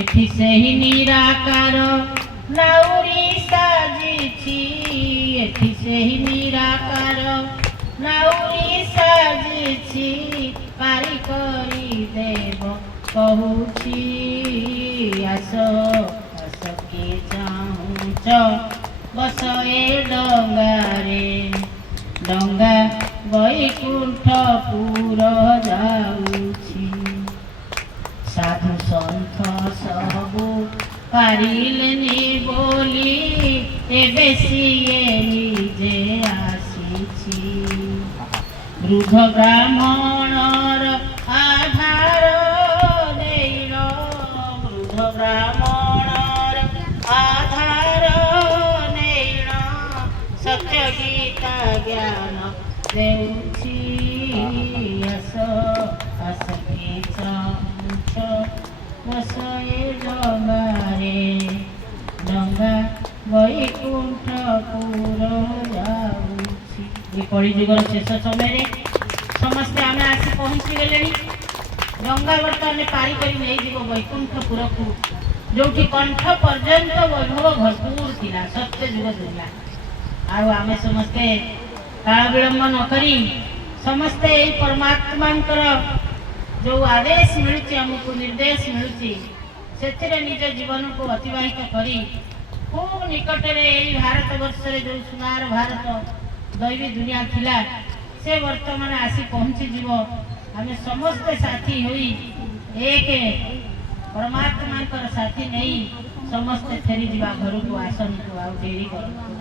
एठी से ही निराकार नाउरी साजिछि एठी से ही निराकार नाउरी साजिछि पारी करी देव कहूछि आस आस के चाहुच बस ए डंगारे डंगा वैकुंठपुर जाउछि साधु सन्थ सबु पारिलेनि बोली एबे सिए निजे आसिछि वृद्ध ब्राह्मणर आधार देइल वृद्ध ब्राह्मणर आधार देइल सत्य गीता ज्ञान देउछि आस आस के चाहुच बस ए डंगारे डंगा वैकुंठपुर जाउछि। ये कलिजुगर शेष समय समस्ते आम आसी पहुँची गले डंगा बर्तमान पारी कर नहीं जीव वैकुंठपुर को जो कंठ पर्यंत वैभव भरपूर थिला सत्य जुग थिला आमे समस्ते काल विलंब न करी समस्ते यही परमात्मा जो आदेश मिलुची हमको निर्देश मिलुची से निज जीवन को अतिवाहित करी खूब निकट में भारत वर्ष जो सुनार भारत दैवी दुनिया थिला से वर्तमान आसी पहुंची जीव आम समस्ते साथी हुई एक परमात्मा साथी नहीं समस्ते फेरी जीवा घर को आसंतु आ डेरी कर